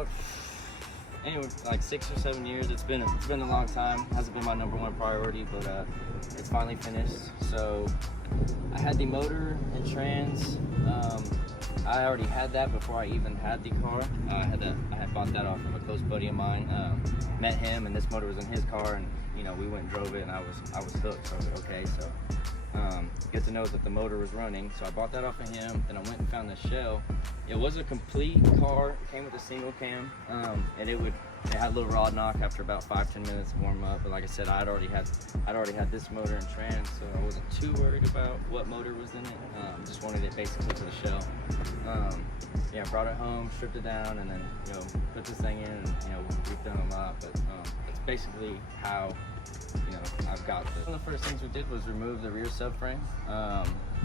about anyway like 6 or 7 years. It's been a long time. Hasn't been my #1 priority, but it's finally finished. So I had the motor and trans. I already had that before I even had the car. I had bought that off of a close buddy of mine. Met him, and this motor was in his car, and you know, we went and drove it, and I was hooked. So I was like, okay, so get to know that the motor was running. So I bought that off of him. Then I went and found the shell. It was a complete car. It came with a single cam, and it had a little rod knock after about 5-10 minutes of warm up. But like I said, I'd already had this motor and trans, so I wasn't too worried about what motor was in it. Just wanted it basically for the shell. Yeah, brought it home, stripped it down, and then put this thing in, and we've done a lot. But it's basically how I've got this. One of the first things we did was remove the rear subframe.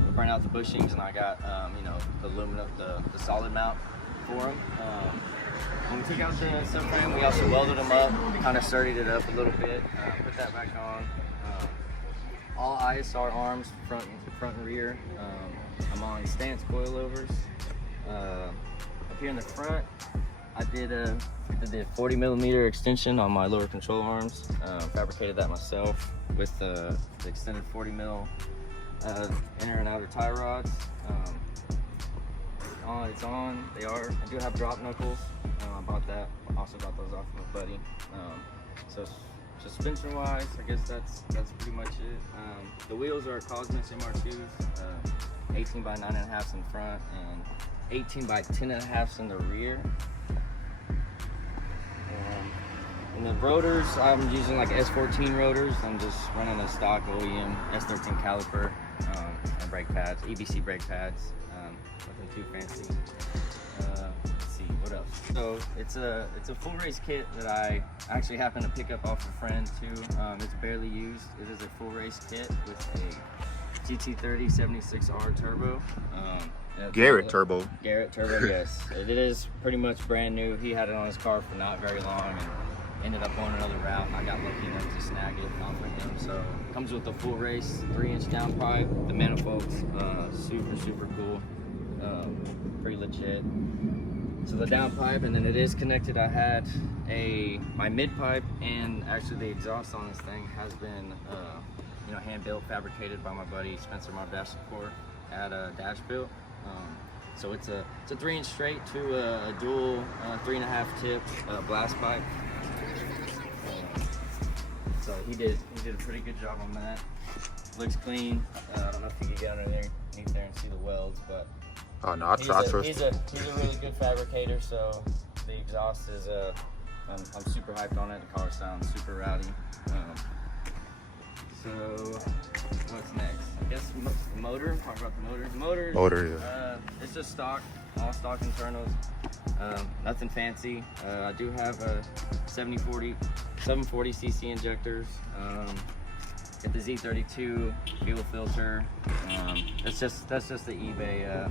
We burned out the bushings, and I got the aluminum, the solid mount for them. When we took out the subframe, we also welded them up, kind of sturdied it up a little bit, put that back on. All ISR arms, front and rear. I'm on stance coilovers. Up here in the front, I did a 40mm extension on my lower control arms. Fabricated that myself with the extended 40mm inner and outer tie rods. It's on. I do have drop knuckles. I bought that. Also got those off of a buddy. So suspension wise, I guess that's pretty much it. The wheels are Cosmos MR2s, 18 by 9.5 in front and 18 by 10.5 in the rear. And the rotors, I'm using like S14 rotors. I'm just running a stock OEM S13 caliper and brake pads, EBC brake pads. Nothing too fancy. Let's see, what else? So it's a full race kit that I actually happened to pick up off a friend too. It's barely used. It is a full race kit with a GT30 76R turbo. Garrett turbo. Garrett turbo, yes. It is pretty much brand new. He had it on his car for not very long and ended up on another route, and I got lucky enough to snag it off of him. So it comes with a full race 3-inch downpipe. The manifolds, super cool. Pretty legit. So the downpipe, and then it is connected. I had my mid pipe, and actually the exhaust on this thing has been hand built, fabricated by my buddy Spencer Mardash Support at Dash Built. So it's a 3-inch straight to a dual 3.5 tip blast pipe. So he did a pretty good job on that. Looks clean. I don't know if you can get underneath there and see the welds, but oh no, I trust. He's a really good fabricator. So the exhaust is I'm super hyped on it. The car sounds super rowdy. So what's next? I guess the motor. Talk about the motor. Motor, yeah. It's just stock, all stock internals. Nothing fancy. I do have a 740 cc injectors. Get the Z32 fuel filter. That's just the eBay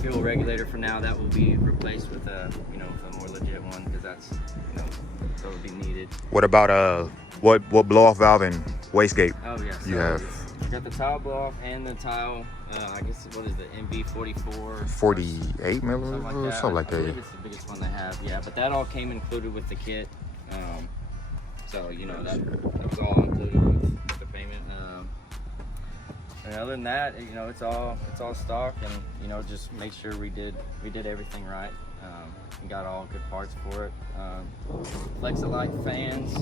fuel regulator for now. That will be replaced with a with a more legit one, because that's that would be needed. What about what blow off valve and wastegate? Oh yeah. You have. Got the tile blow off and the tile. I guess what is the MB44? 48 millimeters, something like I that. believe it's the biggest one they have. Yeah, but that all came included with the kit. So that was all included with the payment. And other than that, it's all stock, and just make sure we did everything right. We got all good parts for it. Flexolite fans.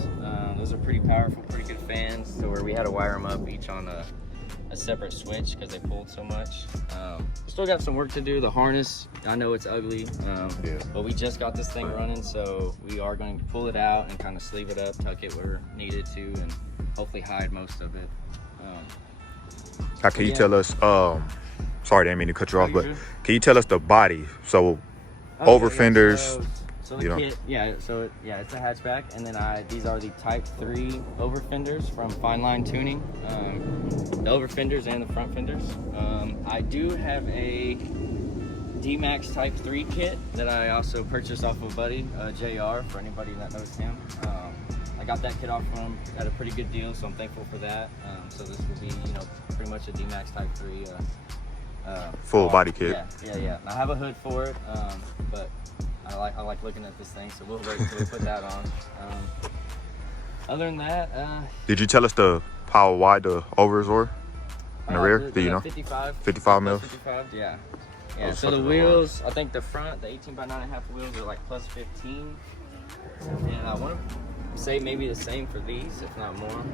Those are pretty powerful, pretty good fans. So where we had to wire them up each on a separate switch because they pulled so much. Still got some work to do. The harness, I know it's ugly, but we just got this thing running, so we are going to pull it out and kind of sleeve it up, tuck it where needed to, and hopefully hide most of it. How can you tell us? Sorry, I didn't mean to cut you off, but can you tell us the body? So over fenders. So the kit, it's a hatchback, and then these are the Type 3 over fenders from Fine Line Tuning. The over fenders and the front fenders. I do have a D-Max Type 3 kit that I also purchased off of a buddy, JR, for anybody that knows him. I got that kit off from him at a pretty good deal, so I'm thankful for that. So this will be, pretty much a D-Max Type 3 full body kit. Yeah. I have a hood for it, but I like looking at this thing, so we'll wait until we put that on. Other than that, Did you tell us how wide the overs were in the rear? Do you know? 55 mils? 55, yeah. Oh, Yeah, so the wheels, I think the front, the 18 by 9.5 wheels are like plus 15. And I want to say maybe the same for these, if not more.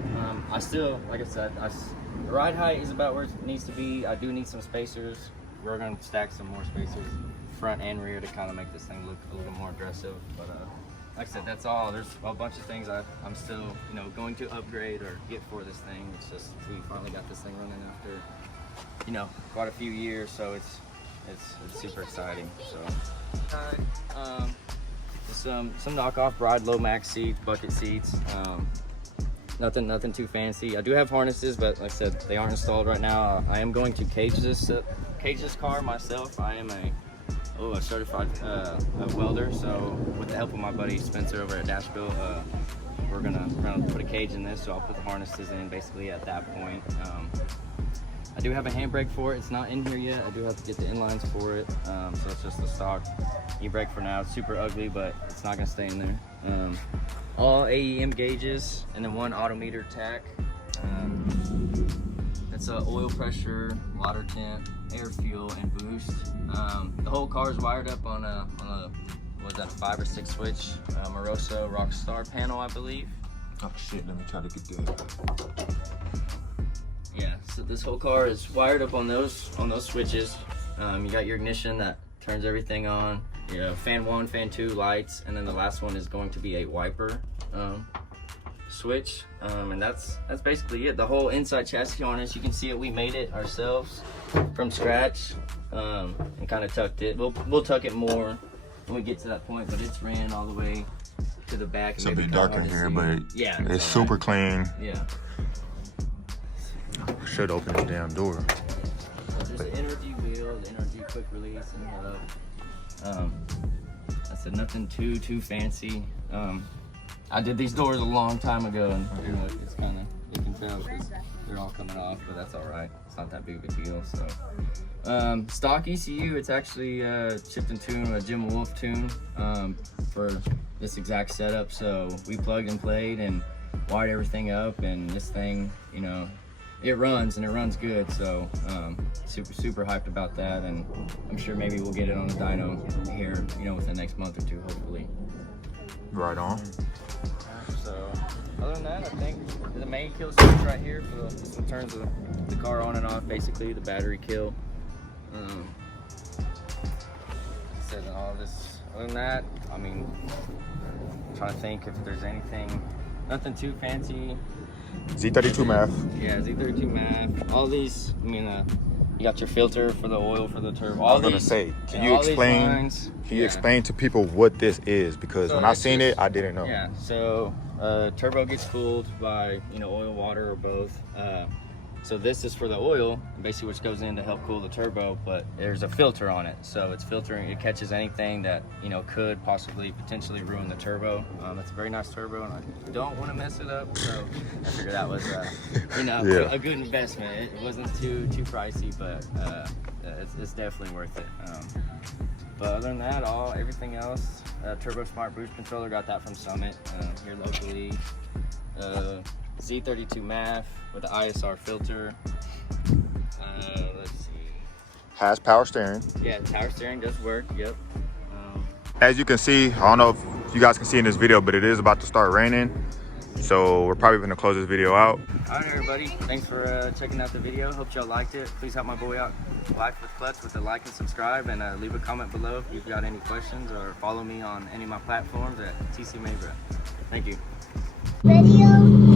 I still, like I said, the ride height is about where it needs to be. I do need some spacers. We're going to stack some more spacers, front and rear, to kind of make this thing look a little more aggressive. But like I said, that's all. There's a bunch of things I'm still, you know, going to upgrade or get for this thing. It's just we finally got this thing running after, you know, quite a few years, so it's super exciting. So some knockoff Bride low max seats, bucket seats. Nothing too fancy. I do have harnesses, but like I said, they aren't installed right now. I am going to cage this car myself. I am a certified welder, so with the help of my buddy Spencer over at Dashville, we're gonna put a cage in this, so I'll put the harnesses in basically at that point. I do have a handbrake for it. It's not in here yet. I do have to get the inlines for it, so it's just a stock e-brake for now. It's super ugly, but it's not gonna stay in there. All AEM gauges, and then one odometer tack. It's oil pressure, water temp, air, fuel, and boost. The whole car is wired up on a what was that, 5 or 6 switch Moroso Rockstar panel, I believe. Oh shit, let me try to get that. Yeah, so this whole car is wired up on those switches. You got your ignition that turns everything on. You know, fan 1, fan 2, lights, and then the last one is going to be a wiper switch. And that's basically it. The whole inside chassis harness, you can see it. We made it ourselves from scratch and kind of tucked it. We'll tuck it more when we get to that point, but it's ran all the way to the back. It's a bit dark in here, but yeah, it's super clean. Yeah. I should open the damn door. So there's the energy wheel, the energy quick release, and I said nothing too fancy. I did these doors a long time ago, and it's kind of, you can tell because they're all coming off, but that's all right. It's not that big of a deal. So stock ECU, it's actually chipped and tuned, a Jim Wolf tune for this exact setup. So we plugged and played and wired everything up, and this thing, you know, it runs, and it runs good. So super hyped about that, and I'm sure maybe we'll get it on the dyno here, you know, within the next month or two, hopefully. Right on. So other than that, I think the main kill switch right here for this one turns the car on and off, basically the battery kill. Said all this. Other than that, I mean, I'm trying to think if there's anything, nothing too fancy. Z32 math. Yeah, Z32 math. All these, I mean, you got your filter for the oil for the turbo. I was gonna say, can you explain to people what this is? Because when I seen it, I didn't know. Yeah, so turbo gets cooled by, you know, oil, water, or both. So this is for the oil, basically, which goes in to help cool the turbo, but there's a filter on it. So it's filtering, it catches anything that, you know, could possibly potentially ruin the turbo. It's a very nice turbo, and I don't want to mess it up. So I figured that was, you know, a good investment. It wasn't too pricey, but it's definitely worth it. But other than that, everything else, Turbo Smart Boost Controller, got that from Summit here locally. Z32 MAF with the ISR filter. Let's see. Has power steering. Yeah, power steering does work. Yep. As you can see, I don't know if you guys can see in this video, but it is about to start raining. So we're probably gonna close this video out. All right, everybody. Thanks for checking out the video. Hope y'all liked it. Please help my boy out, Life with Clutch, with a like and subscribe, and leave a comment below if you've got any questions, or follow me on any of my platforms at TC Maybra. Thank you. Video.